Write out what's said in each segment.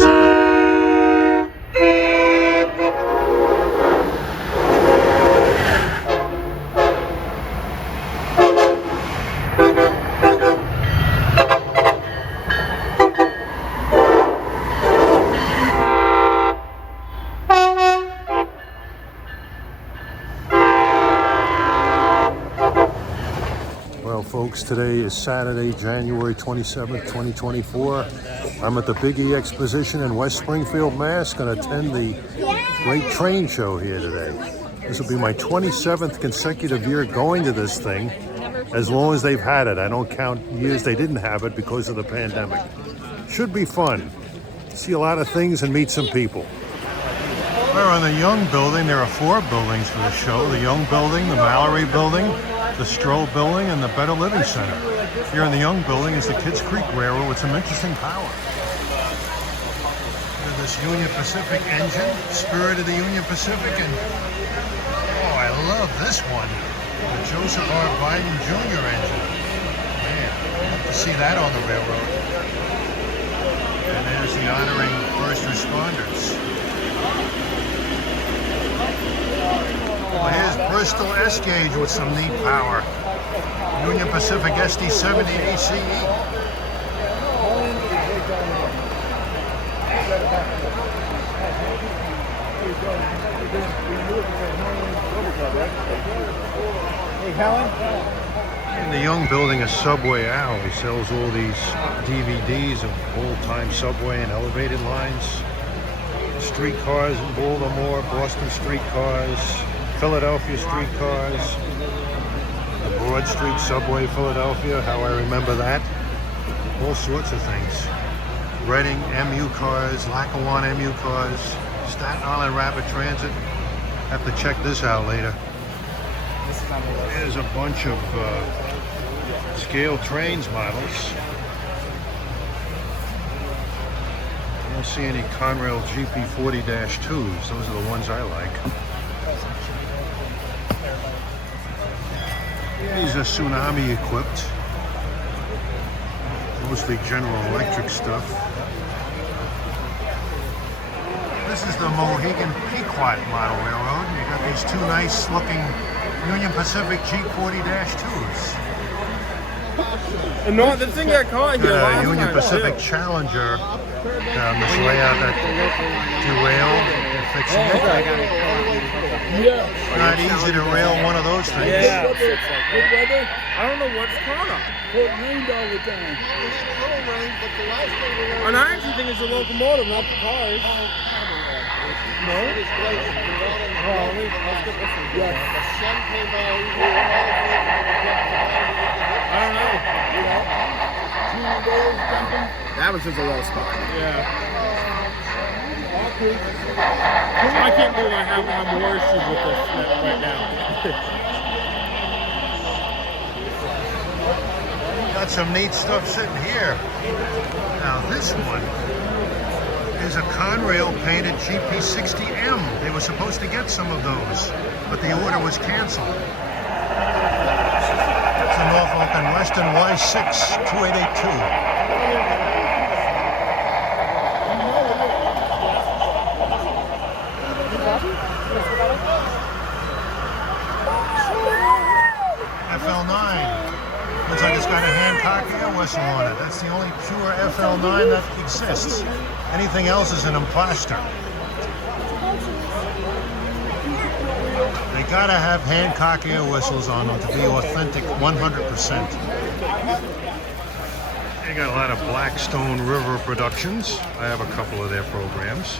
Locomotives. Well, folks, today is Saturday, January 27th, 2024. I'm at the Big E Exposition in West Springfield, Mass. Going to attend the Great Train Show here today. This will be my 27th consecutive year going to this thing, as long as they've had it. I don't count years they didn't have it because of the pandemic. Should be fun. See a lot of things and meet some people. We're in the Young Building. There are 4 buildings for the show. The Young Building, the Mallerie Building, the Stroll Building, and the Better Living Center. Here in the Young Building is the Kids Creek Railroad with some interesting power. This Union Pacific engine, Spirit of the Union Pacific, and oh, I love this one, the Joseph R. Biden Jr. engine. Man, love to see that on the railroad. And there's the honoring first responders. Well, here's Bristol S-Gauge with some neat power. Union Pacific SD70 ACE. Hey, Helen? In the Young Building, a Subway Al. He sells all these DVDs of old-time subway and elevated lines. Streetcars in Baltimore, Boston streetcars, Philadelphia streetcars, the Broad Street Subway, Philadelphia, how I remember that. All sorts of things. Reading MU cars, Lackawanna MU cars, Staten Island Rapid Transit. Have to check this out later. There's a bunch of scale trains models. I don't see any Conrail GP40-2s. Those are the ones I like. These are tsunami equipped. Mostly General Electric stuff. This is the Mohegan Pequot model railroad. You got these 2 nice looking Union Pacific G40-2s. And no, the thing got caught here last Union time, Pacific too. Challenger. This layout that derailed. They're fixing it. Not easy to rail one of those things. Yeah. I don't know what's caught up. It rained all the time. And I actually think it's a locomotive, not the cars. No? Probably. Yes. I don't know. That was just a low spot. Yeah. I can't believe I have more issues with this right now. Got some neat stuff sitting here. Now this one is a Conrail painted GP60M. They were supposed to get some of those, but the order was canceled. It's a Norfolk and Western Y6 2882. FL9. Looks like it's got a Hancock air whistle on it. That's the only pure FL9 that exists. Anything else is an imposter. They gotta have Hancock air whistles on them to be authentic 100%. They got a lot of Blackstone River Productions. I have a couple of their programs.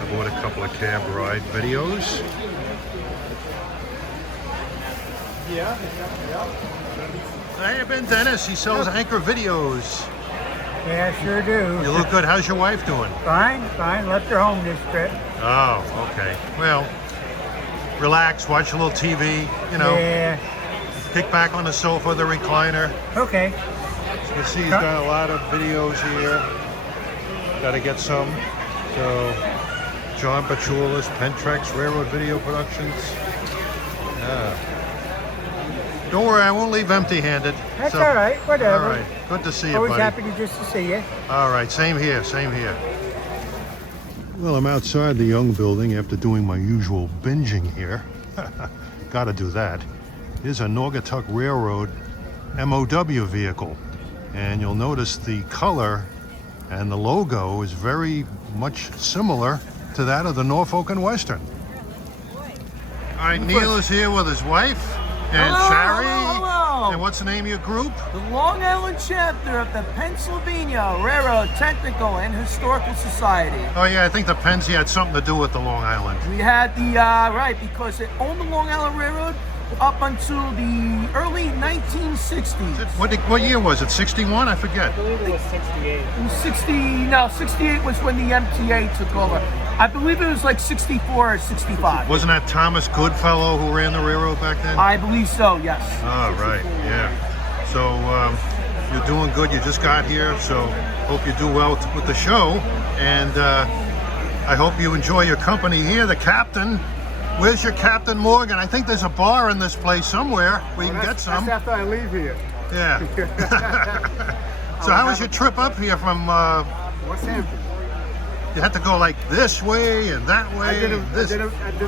I bought a couple of cab ride videos. Yeah. Hey, Ben Dennis, he sells Anchor videos. Yeah, sure do. You look good. How's your wife doing? Fine, fine. Left her home this trip. Oh, okay. Well, relax, watch a little TV, you know. Yeah. Kick back on the sofa, the recliner. Okay. You can see he's got a lot of videos here. Got to get some. So, John Pachulis, Pentrex, Railroad Video Productions. Yeah. Don't worry, I won't leave empty-handed. That's all right. Whatever. All right. Good to see you, Always buddy. happy to see you. All right. Same here. Same here. Well, I'm outside the Young Building after doing my usual binging here. Gotta do that. Here's a Naugatuck Railroad MOW vehicle. And you'll notice the color and the logo is very much similar to that of the Norfolk and Western. All right, Neil is here with his wife and Hello, Shari. hello. And what's the name of your group? The Long Island chapter of the Pennsylvania Railroad Technical and Historical Society. Oh yeah, I think the Pennsy had something to do with the Long Island. We had the, right, because it owned the Long Island Railroad up until the early 1960s. What year was it? 61? I forget. I believe it was 68. It was 68 was when the MTA took over. I believe it was like 64 or 65. Wasn't that Thomas Goodfellow who ran the railroad back then? I believe so, yes. Oh, right, yeah. So you're doing good. You just got here, so hope you do well with the show. And I hope you enjoy your company here. The captain, where's your Captain Morgan? I think there's a bar in this place somewhere where you can get some. That's after I leave here. Yeah. So how was your trip up here from... What's Hampton? You had to go like this way and that way. I did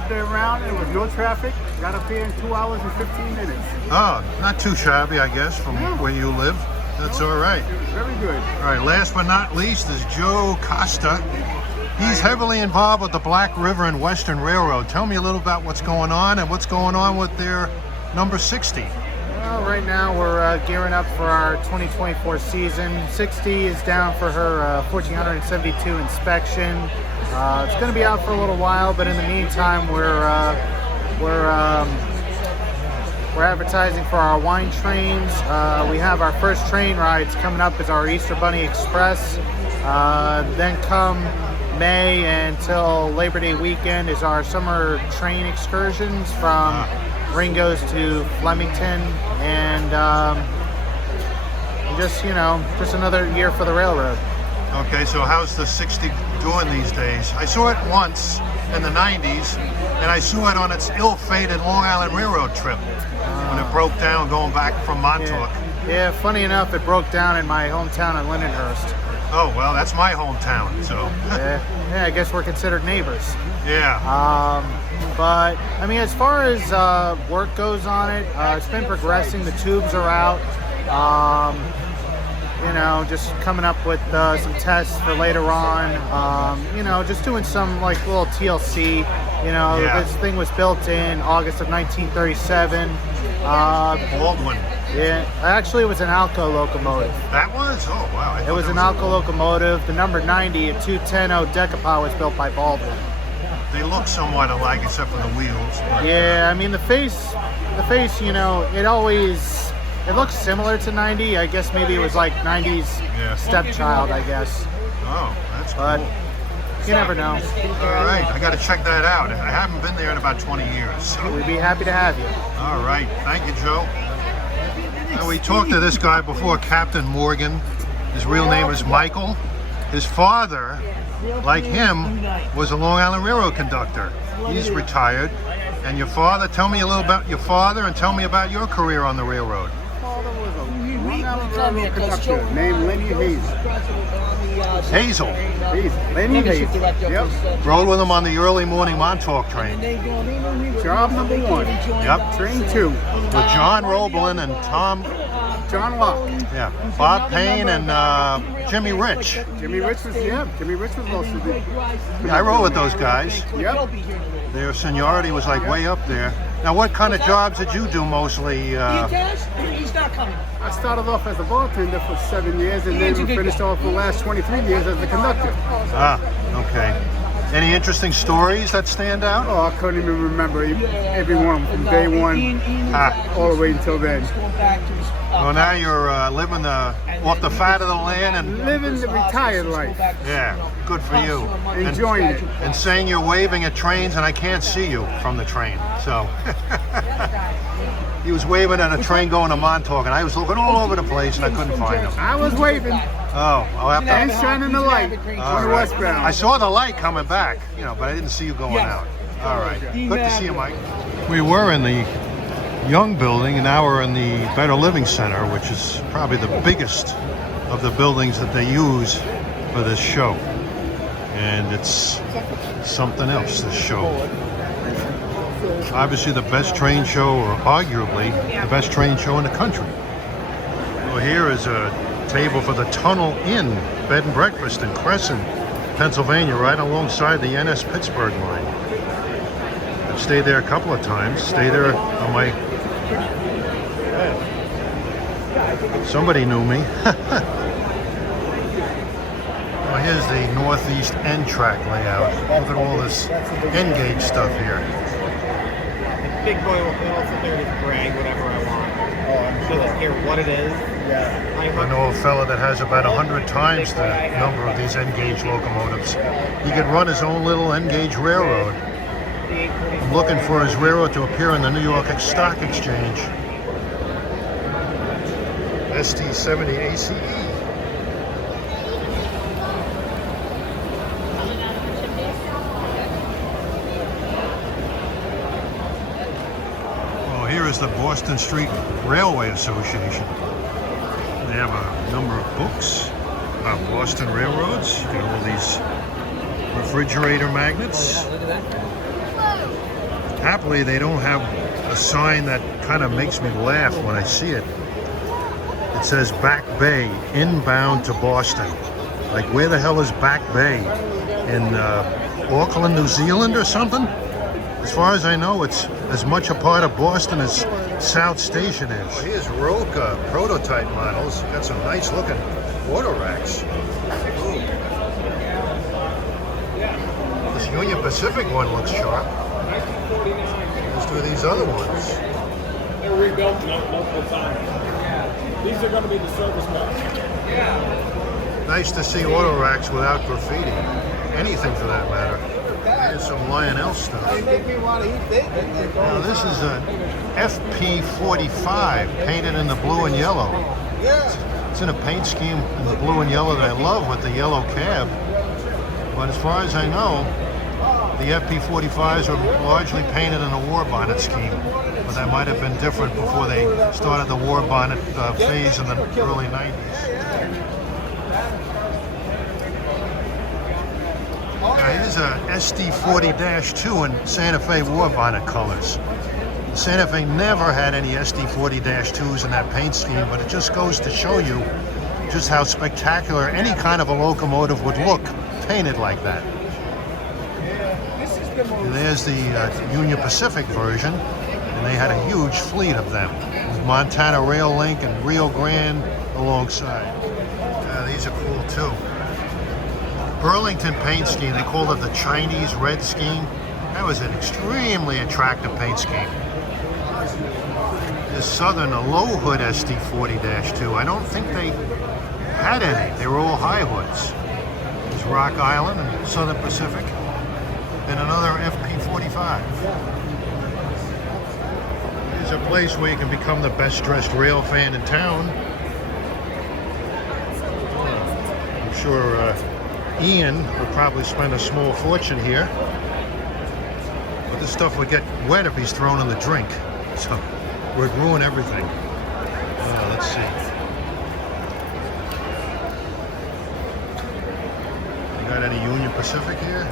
the round and with no traffic. Got up here in 2 hours and 15 minutes. Oh, not too shabby, I guess, from where you live. That's all right. Very good. All right, last but not least is Joe Costa. He's heavily involved with the Black River and Western Railroad. Tell me a little about what's going on and what's going on with their number 60. Well, right now we're gearing up for our 2024 season. 60 is down for her 1472 inspection. It's going to be out for a little while, but in the meantime, we're advertising for our wine trains. We have our first train rides coming up as our Easter Bunny Express. Then come May until Labor Day weekend is our summer train excursions from Ringo's to Flemington, and just another year for the railroad. Okay, so how's the 60 doing these days? I saw it once in the 90s, and I saw it on its ill-fated Long Island Railroad trip when it broke down going back from Montauk. Yeah, funny enough, it broke down in my hometown in Lindenhurst. Oh, well, that's my hometown, so. Yeah, I guess we're considered neighbors. Yeah. But I mean, as far as work goes on it, it's been progressing. The tubes are out. Just coming up with some tests for later on. Just doing some like little TLC. This thing was built in August of 1937. Baldwin. Yeah, actually it was an Alco locomotive. That was? Oh, wow. It was an Alco locomotive. The number 90, a 210 Decapau, was built by Baldwin. They look somewhat alike except for the wheels. But, yeah, I mean the face, it looks similar to 90. I guess maybe it was like 90's stepchild, I guess. Oh, that's cool. But you never know. All right, I got to check that out. I haven't been there in about 20 years. So. We'd be happy to have you. All right, thank you, Joe. Now, we talked to this guy before, Captain Morgan. His real name is Michael. His father, like him, was a Long Island Railroad conductor. He's retired. And your father, tell me a little about your father and tell me about your career on the railroad. My father was a Long Island Railroad conductor named Lenny Hazel. Hazel. Lenny Hazel. Yep. Rode with him on the early morning Montauk train. Job number 1. Yep. Train 2. With John Roblin and John Locke. Yeah, Bob Payne and Jimmy Rich. Jimmy Rich was also there. I rode with those guys. Yep. Their seniority was like way up there. Now, what kind of jobs did you do mostly? He's not coming. I started off as a bartender for 7 years and then finished off the last 23 years as the conductor. Ah, okay. Any interesting stories that stand out? Oh, I couldn't even remember every one from day one all the way until then. Well, now you're living off the fat of the land and living the retired life. Yeah, good for you. Enjoying it. And saying you're waving at trains and I can't see you from the train. So he was waving at a train going to Montauk and I was looking all over the place and I couldn't find him. I was waving. Oh, I'll have to. And shining the light on the westbound. I saw the light coming back, but I didn't see you going out. All right. Good to see you, Mike. We were in the Young Building, and now we're in the Better Living Center, which is probably the biggest of the buildings that they use for this show. and it's something else, this show. Obviously the best train show, or arguably the best train show in the country. Well, here is a table for the Tunnel Inn Bed and Breakfast in Crescent, Pennsylvania, right alongside the NS Pittsburgh line. I've stayed there a couple of times. Stay there on my... Somebody knew me. Well, here's the northeast end track layout. Look at all this end gauge stuff here. Big boy will sit there and just drag whatever I want. Doesn't care what it is. I know a fella that has about 100 times the number of these end gauge locomotives. He could run his own little end gauge railroad. I'm looking for his railroad to appear in the New York Stock Exchange. ST70 ACE. Well, here is the Boston Street Railway Association. They have a number of books about Boston railroads. You got all these refrigerator magnets. Happily, they don't have a sign that kind of makes me laugh when I see it. It says Back Bay, inbound to Boston. Like, where the hell is Back Bay? In Auckland, New Zealand or something? As far as I know, it's as much a part of Boston as South Station is. Well, here's Roca prototype models. Got some nice looking auto racks. Ooh. This Union Pacific one looks sharp. Let's do these other ones. They're rebuilt multiple times. These are going to be the service cars. Nice to see auto racks without graffiti. Anything for that matter. Here's some Lionel stuff. Now this is a FP45 painted in the blue and yellow. It's in a paint scheme in the blue and yellow that I love with the yellow cab. But as far as I know, the FP45s are largely painted in a war bonnet scheme. But that might have been different before they started the war bonnet phase in the early 90s. Here's a SD40-2 in Santa Fe war bonnet colors. Santa Fe never had any SD40-2s in that paint scheme, but it just goes to show you just how spectacular any kind of a locomotive would look painted like that. And there's the Union Pacific version, and they had a huge fleet of them, with Montana Rail Link and Rio Grande alongside. These are cool too. Burlington paint scheme, they called it the Chinese red scheme. That was an extremely attractive paint scheme. This Southern, a low hood SD40-2, I don't think they had any. They were all high hoods. There's Rock Island and Southern Pacific, and another FP45. Here's a place where you can become the best dressed rail fan in town. I'm sure Ian would probably spend a small fortune here, but this stuff would get wet if he's thrown in the drink, so it would ruin everything. Let's see. You got any Union Pacific here?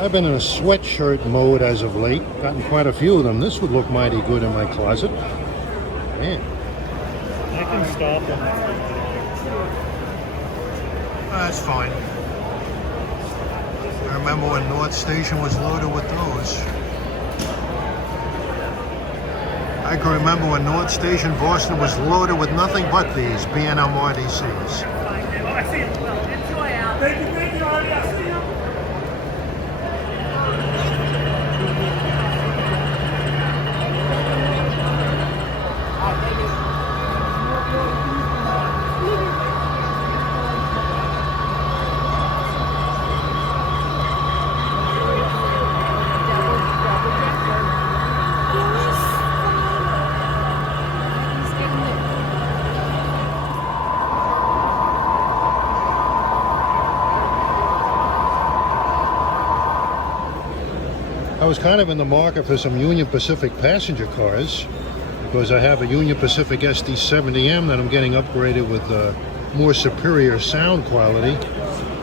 I've been in a sweatshirt mode as of late, gotten quite a few of them. This would look mighty good in my closet. Man. I can stop them. That's fine. I remember when North Station was loaded with those. I can remember when North Station, Boston was loaded with nothing but these B&M RDCs. Thank you, I'll see you. I was kind of in the market for some Union Pacific passenger cars because I have a Union Pacific SD70M that I'm getting upgraded with more superior sound quality,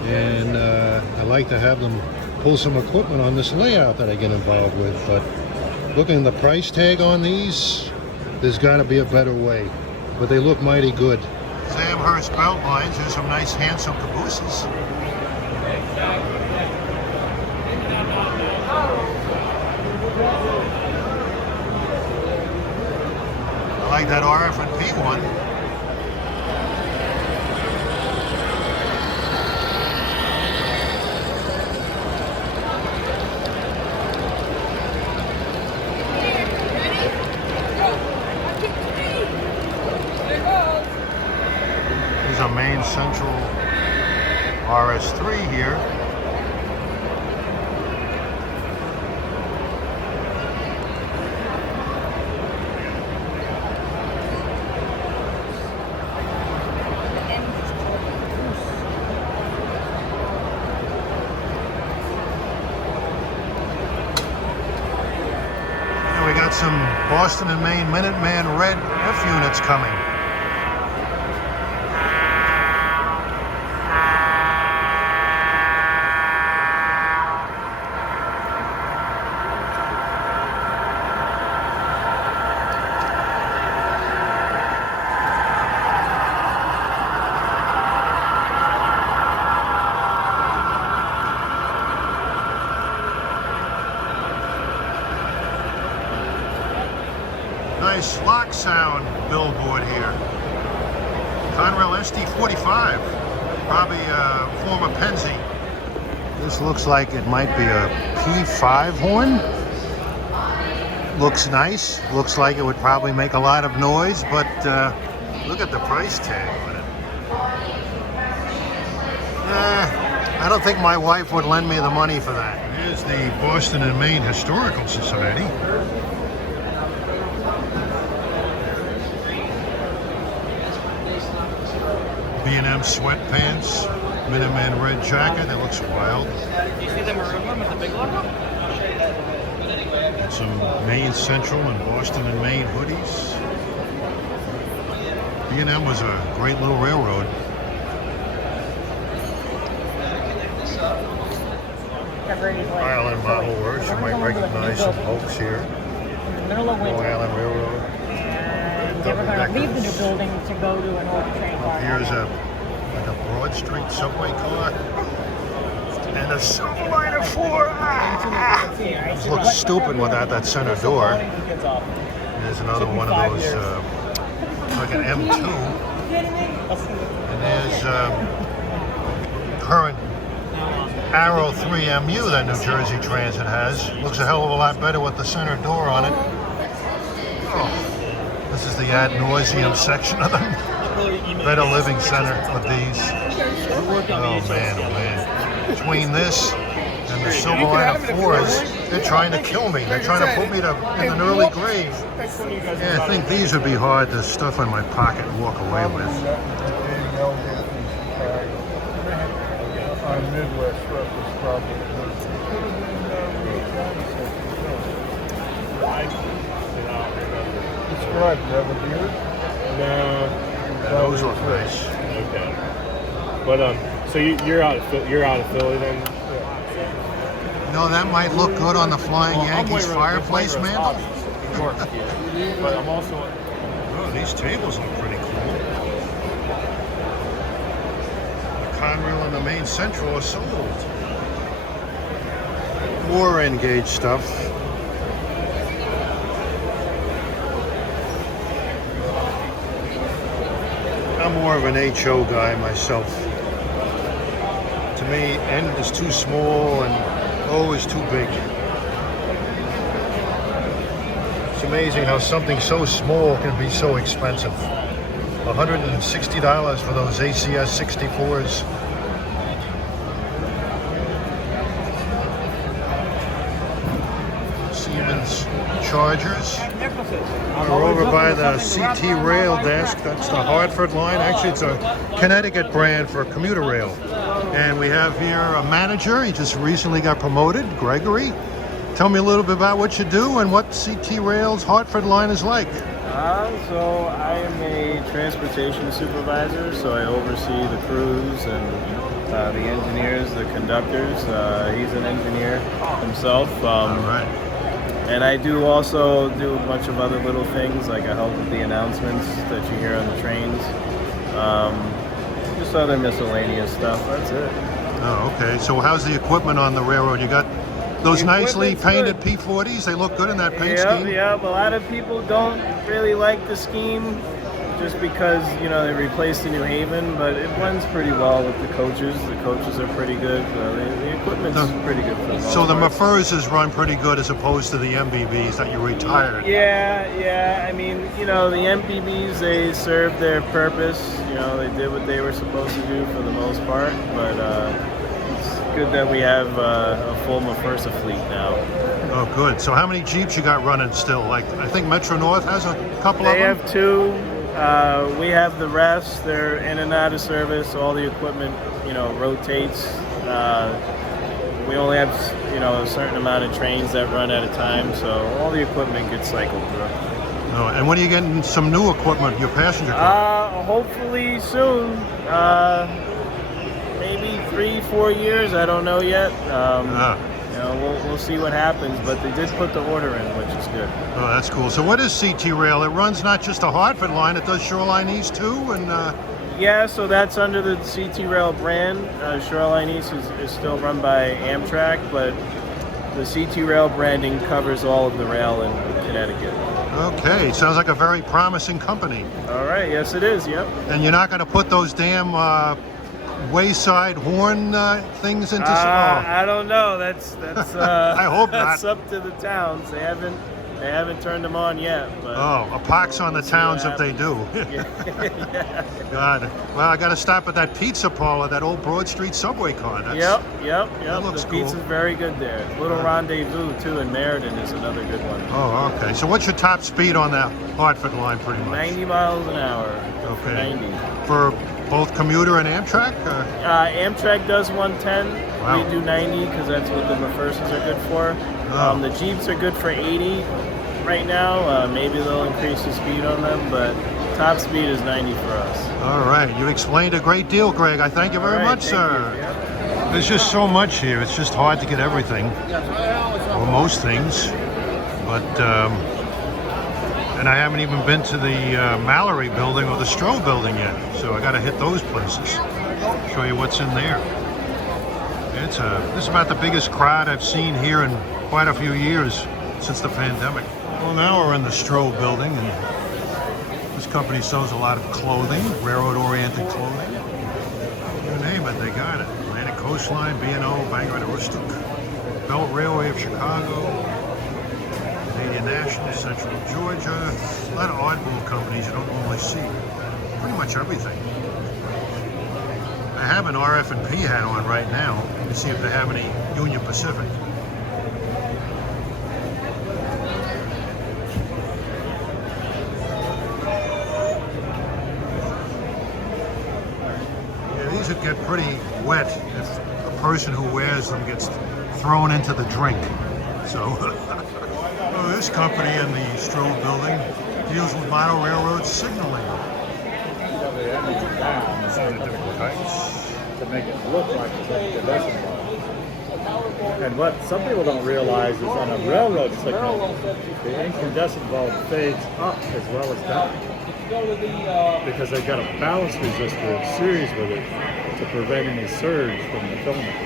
and I like to have them pull some equipment on this layout that I get involved with, but looking at the price tag on these, there's got to be a better way. But they look mighty good. Amherst belt lines. There's some nice handsome cabooses. I like that RF&P one. There's a main central RS3 here. And we got some Boston and Maine Minuteman red F units coming. Nice lock sound billboard here. Conrail SD45, probably a form of Penzi. This looks like it might be a P5 horn. Looks nice. Looks like it would probably make a lot of noise, but look at the price tag on it. I don't think my wife would lend me the money for that. Here's the Boston and Maine Historical Society. B&M sweatpants, Minuteman red jacket, that looks wild. Do you see the maroon one with the big logo? And some Maine Central and Boston and Maine hoodies. B&M was a great little railroad. Island Model Works, you might recognize some folks here. Middle of winter. Island Railroad. And they were going to leave the new building to go to an old train car. Here's a Broad Street subway car and a Silverliner 4. It looks stupid without that center door. There's another one of those, like an M2. And there's current Arrow 3MU that New Jersey Transit has. Looks a hell of a lot better with the center door on it. Oh, this is the ad nauseum section of them. Better Living Center with these. Oh man, oh man. Between this and the Silverliner 4s, they're trying to kill me. They're trying to put me in an early grave. Yeah, I think these would be hard to stuff in my pocket and walk away with. Our Midwest rep was probably describe it. Have a beard? No. Yeah, those look nice. Okay. But so you're out of Philly then? No, that might look good on the Flying Yankees fireplace mantle. But I'm also. Oh, these tables look pretty cool. The Conrail and the Maine Central are sold. More N-gauge stuff. I'm more of an HO guy myself. To me, N is too small and O is too big. It's amazing how something so small can be so expensive. $160 for those ACS 64s. Siemens Chargers. We're over by the CT Rail desk. That's the Hartford line. Actually, it's a Connecticut brand for commuter rail. And we have here a manager. He just recently got promoted, Gregory. Tell me a little bit about what you do and what CT Rail's Hartford line is like. So I am a transportation supervisor, so I oversee the crews and the engineers, the conductors. He's an engineer himself. All right. And I do also do a bunch of other little things, like I help with the announcements that you hear on the trains. Just other miscellaneous stuff. That's it. Oh, okay. So how's the equipment on the railroad? You got those The nicely equipment's painted P40s? They look good in that paint Yep, scheme. yep. A lot of people don't really like the scheme just because, you know, they replaced the New Haven, but it blends pretty well with the coaches. The coaches are pretty good. The equipment's pretty good for the most So the part. Mafurses run pretty good as opposed to the MBBs that you retired. Yeah. I mean, you know, the MPBs, they served their purpose. You know, they did what they were supposed to do for the most part. But it's good that we have a full Mafursa fleet now. Oh, good. So how many Jeeps you got running still? Like, I think Metro North has a couple They of them. have two. We have the rest. They're in and out of service. All the equipment, you know, rotates. We only have, you know, a certain amount of trains that run at a time, so all the equipment gets cycled through. Oh, and when are you getting some new equipment, your passenger car? Hopefully soon. Maybe 3-4 years. I don't know yet. You know, we'll see what happens, but they did put the order in, which is good. Oh, that's cool. So what is CT Rail? It runs not just the Hartford line, it does Shoreline East too, and Yeah, so that's under the CT Rail brand. Shoreline East is still run by Amtrak, but the CT Rail branding covers all of the rail in Connecticut. okay, sounds like a very promising company. All right, yes it is, yep. And you're not going to put those damn wayside horn things into... I don't know. That's I hope that's not. up to the towns. They haven't turned them on yet. But a pox on the see towns what if they do. yeah. God. Well, I got to stop at that pizza parlor, that old Broad Street subway car. Yep. That looks The cool. pizza's very good there. Little Rendezvous too in Meriden is another good one. Oh, okay. So what's your top speed on that Hartford line, pretty much? 90 miles an hour. Okay. 90. For both commuter and Amtrak? Amtrak does 110. Wow. We do 90 because that's what the reverses are good for. Oh. The Jeeps are good for 80 right now. Maybe they'll increase the speed on them, but top speed is 90 for us. All right. You explained a great deal, Greg. I thank you very All right, much, thank sir. you. Yep. There's just so much here. It's just hard to get everything, or most things. But, and I haven't even been to the Mallerie Building or the Stroh Building yet. So I got to hit those places. Show you what's in there. This is about the biggest crowd I've seen here in quite a few years since the pandemic. Well, now we're in the Stroh Building, and this company sells a lot of clothing, railroad-oriented clothing. You name it, they got it. Atlantic Coastline, B&O, Bangor and Aroostook, Belt Railway of Chicago, Canadian National, Central Georgia. A lot of oddball companies you don't normally see. Pretty much everything. I have an RF&P hat on right now. Let's see if they have any Union Pacific. Yeah, these would get pretty wet if the person who wears them gets thrown into the drink. So, well, this company in the Stroh Building deals with model railroad signaling. To make it look like the decibel. And what some people don't realize is on a railroad signal, the incandescent bulb fades up as well as down. Because they've got a balance resistor in series with it to prevent any surge from the filament.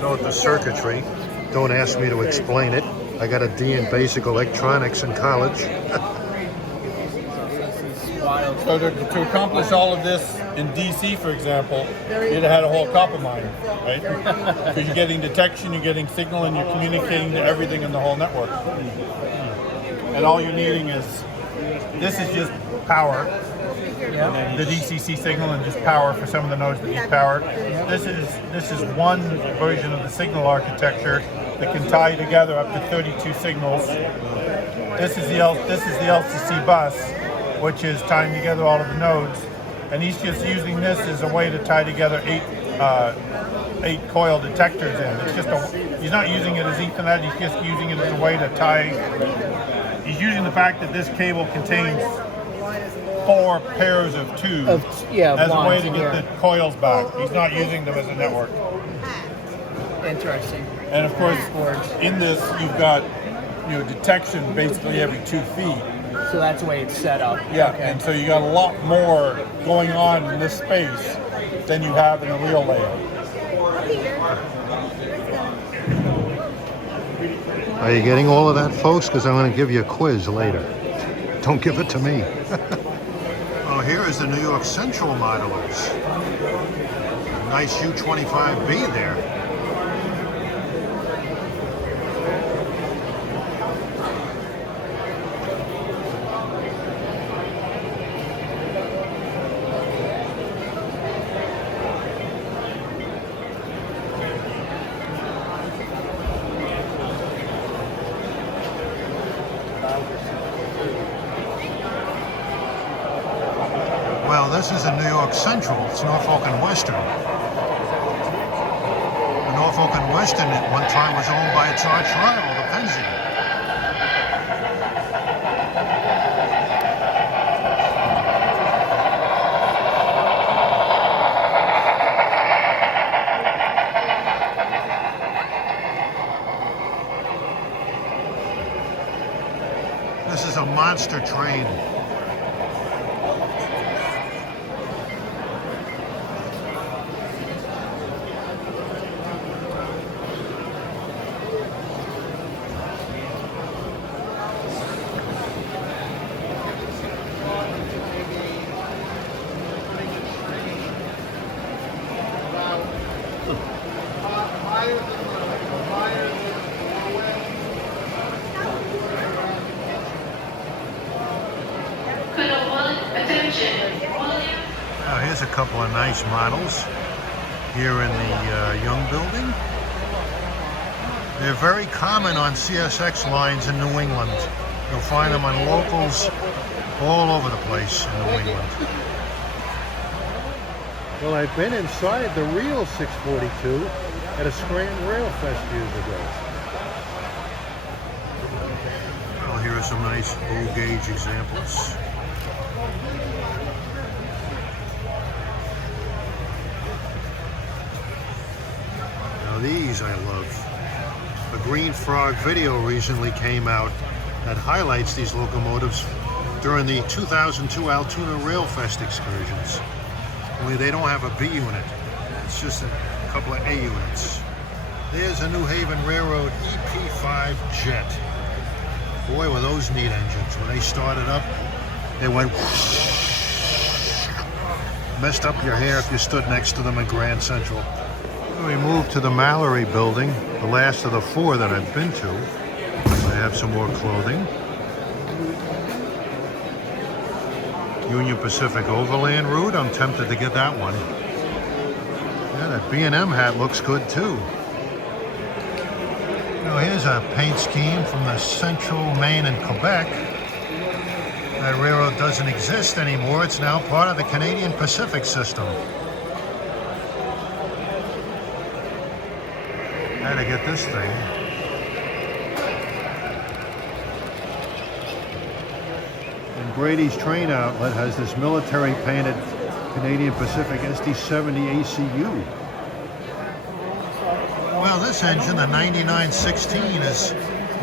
So the circuitry, don't ask me to explain it. I got a D in basic electronics in college. So to accomplish all of this in DC, for example, you'd have had a whole copper mine, right? Because you're getting detection, you're getting signal, and you're communicating to everything in the whole network. And all you're needing is, this is just power, the DCC signal, and just power for some of the nodes that need power. This is one version of the signal architecture that can tie together up to 32 signals. This is the LCC bus, which is tying together all of the nodes, and he's just using this as a way to tie together eight coil detectors in. It's just he's not using it as Ethernet, he's just using it as a way to tie. He's using the fact that this cable contains 4 pairs of tubes Of as a way lines to in get here. the coils back. He's not using them as a network. Interesting. And of course, in this, you've got detection basically every 2 feet. So that's the way it's set up. Yeah, Okay. and so you got a lot more going on in this space than you have in a real layout. Are you getting all of that, folks? Because I'm going to give you a quiz later. Don't give it to me. Oh, here is the New York Central modelers. Nice U25B there. Well, this is a New York Central. It's Norfolk and Western. The Norfolk and Western at one time was owned by its arch rival, the Pennsy. This is a monster train. Now here's a couple of nice models here in the Young Building. They're very common on CSX lines in New England. You'll find them on locals all over the place in New England. Well, I've been inside the real 642 at a Scranton Railfest years ago. Well, here are some nice old gauge examples. Now these I love. A Green Frog video recently came out that highlights these locomotives during the 2002 Altoona Railfest excursions. Only they don't have a B unit. It's just a couple of A units. There's a New Haven Railroad EP5 Jet. Boy, were those neat engines. When they started up, they went whoosh. Messed up your hair if you stood next to them in Grand Central. We moved to the Mallerie Building, the last of the 4 that I've been to. I have some more clothing. Union Pacific Overland Route, I'm tempted to get that one. Yeah, that B&M hat looks good too. Now here's a paint scheme from the Central, Maine, and Quebec. That railroad doesn't exist anymore. It's now part of the Canadian Pacific system. Had to get this thing. And Brady's Train Outlet has this military painted Canadian Pacific SD70 ACU. Well, this engine, the 9916, is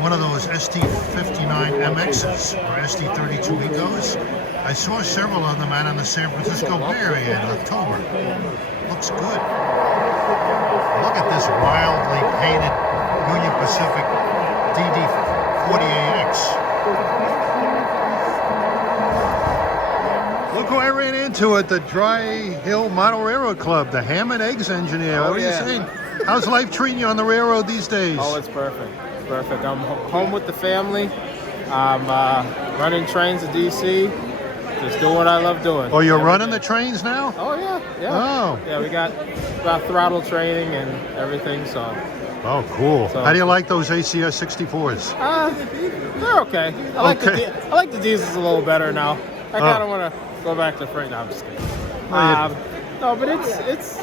one of those ST59 MXs or ST32 Ecos. I saw several of them out on the San Francisco Bay Area in October. Looks good. Look at this wildly painted Union Pacific DD40AX. Look who I ran into at the Dry Hill Model Railroad Club, the ham and eggs engineer. What are you saying? How's life treating you on the railroad these days? Oh, it's perfect. It's perfect. I'm home with the family. I'm running trains to DC. Just doing what I love doing. Oh, you're running the trains now? Oh, yeah. Oh. Yeah, we got throttle training and everything, so. Oh, cool. So, how do you like those ACS 64s? They're okay. I like the diesels a little better now. I kind of want to go back to freight. No, I'm just kidding. No, but it's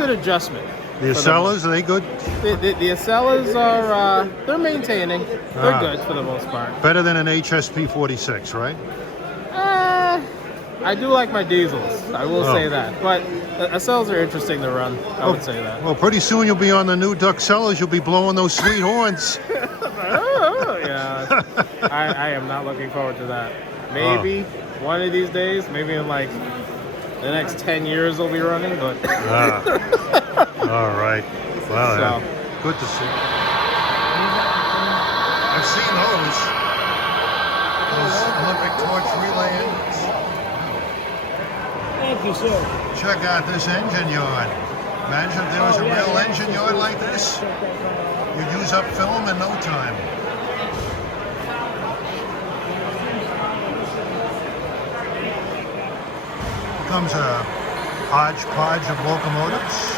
an adjustment. The Acellas, are they good? The Acellas are they're maintaining. They're good for the most part. Better than an HSP 46, right? I do like my diesels. I will say that. But SLs are interesting to run. I would say that. Well, pretty soon you'll be on the new duck sellers. You'll be blowing those sweet horns. Yeah, I am not looking forward to that. Maybe one of these days, maybe in like the next 10 years they'll be running, but... All right. Wow, So. good to see. I've seen those Olympic torch relay engines. Thank you, sir. Check out this engine yard. Imagine if there was a real engine yard like this. You'd use up film in no time. Here comes a hodgepodge of locomotives.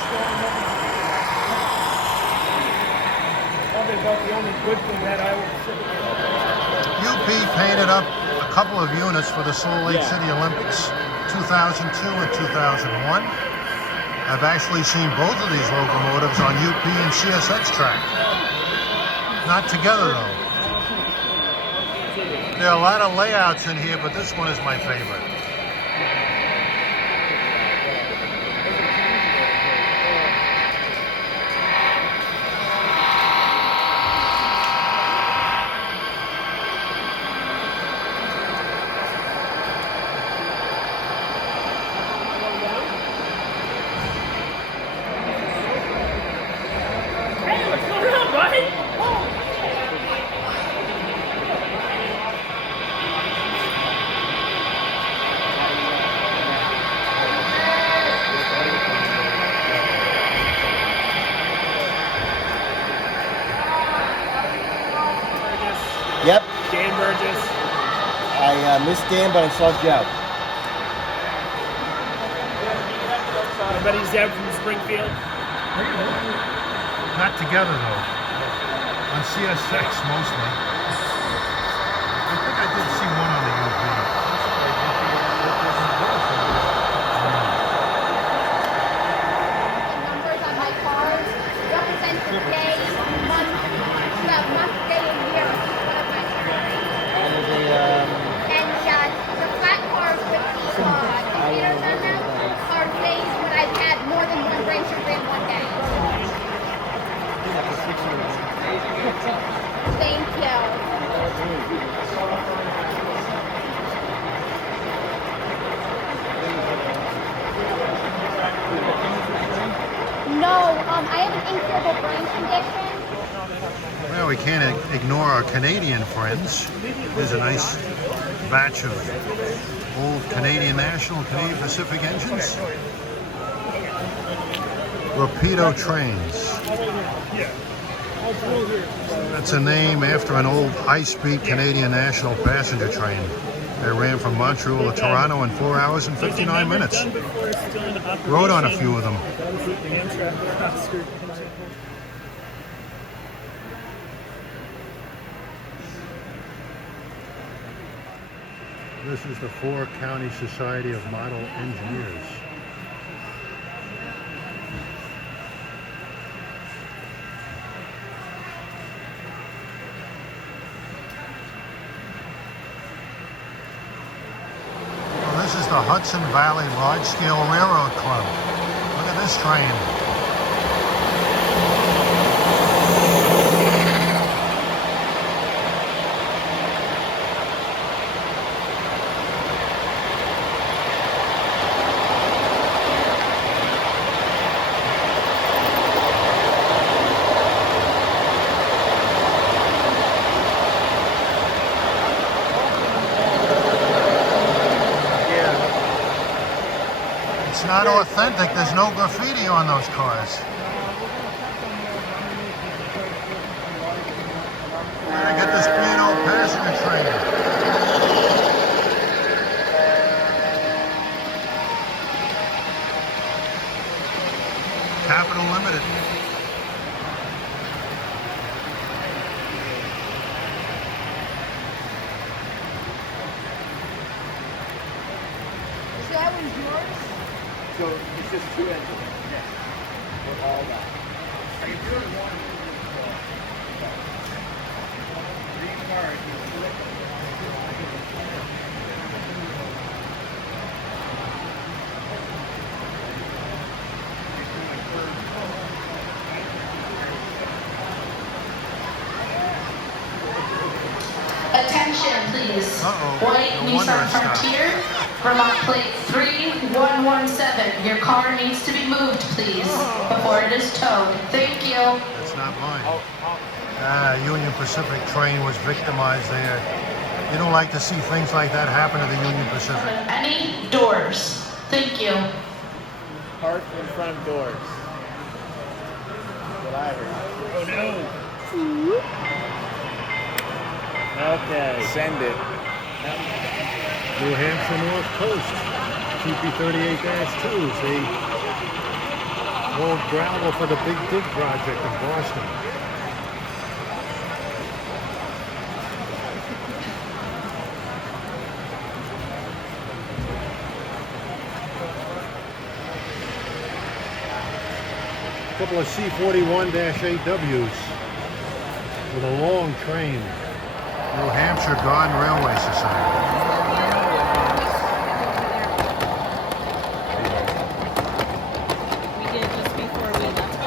Probably about the only good thing that I would say. UP painted up a couple of units for the Salt Lake City Olympics, 2002 and 2001. I've actually seen both of these locomotives on UP and CSX track. Not together though. There are a lot of layouts in here, but this one is my favorite. Yep. Dan Burgess. I missed Dan, but I saw Joe. My buddy Zeb from Springfield. Not together though. On CSX mostly. I think I did see one on the UP. Numbers on my cars represent the day, month, day, and year. And the flat cars with the computers on them are days when I've had more than one grain sugar in one day. Thank you. No, I have an incurable brain condition. Well, we can't ignore our Canadian friends. There's a nice batch of old Canadian National, Canadian Pacific engines. Rapido trains. That's a name after an old high-speed Canadian National passenger train. They ran from Montreal to Toronto in 4 hours and 59 minutes. Rode on a few of them. This is the 4 County Society of Model Engineers. Well, this is the Hudson Valley Large-Scale Railroad Club. Look at this train. It's not authentic. There's no graffiti on those cars. We're gonna get this B&O passenger train. Capital Limited. So that one's yours? So it's just 2 engines. Yeah. With all that. Are you doing one? Green card. White Nissan Frontier, Vermont plate 3117. Your car needs to be moved, please, before it is towed. Thank you. That's not mine. Union Pacific train was victimized there. You don't like to see things like that happen to the Union Pacific. Any doors? Thank you. Park in front doors. That's what I heard. Oh no! Okay. Send it. New Hampshire North Coast, TP38-2s. They rolled gravel for the Big Dig project in Boston. A couple of C41-8Ws with a long train. New Hampshire Garden Railway Society. We did just before we left.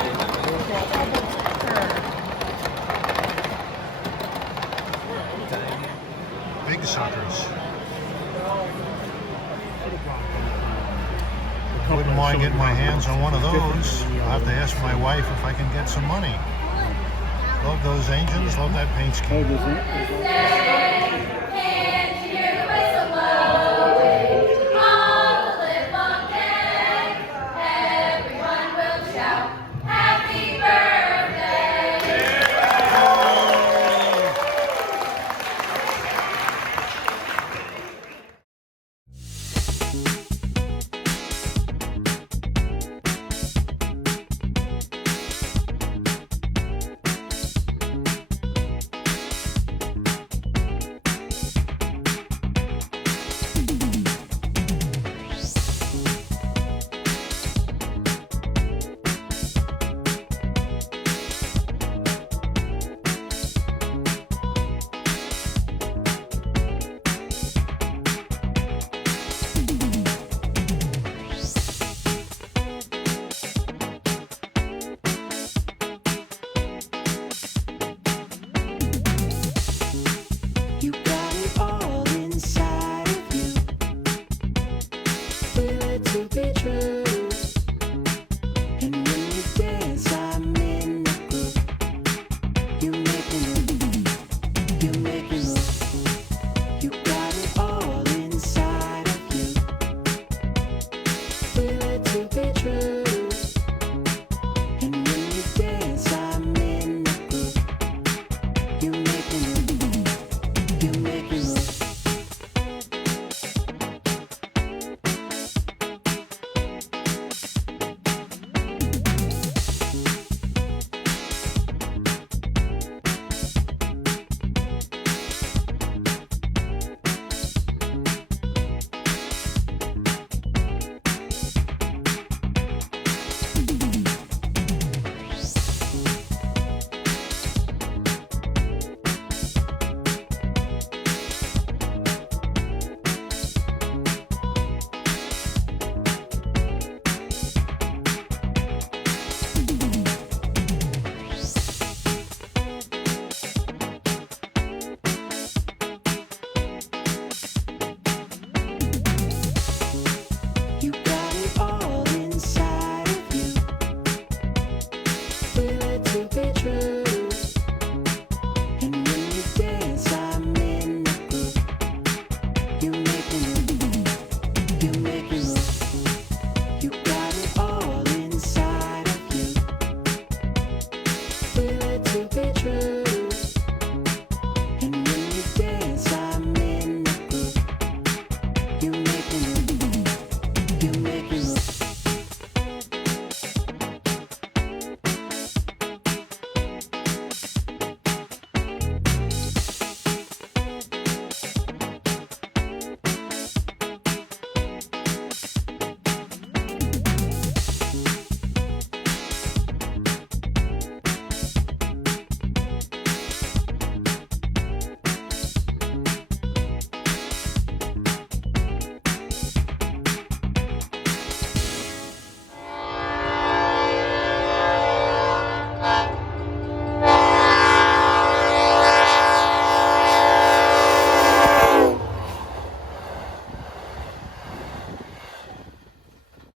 Big suckers. Wouldn't mind getting my hands on one of those. I'll have to ask my wife if I can get some money. Love those engines, love that paint scheme.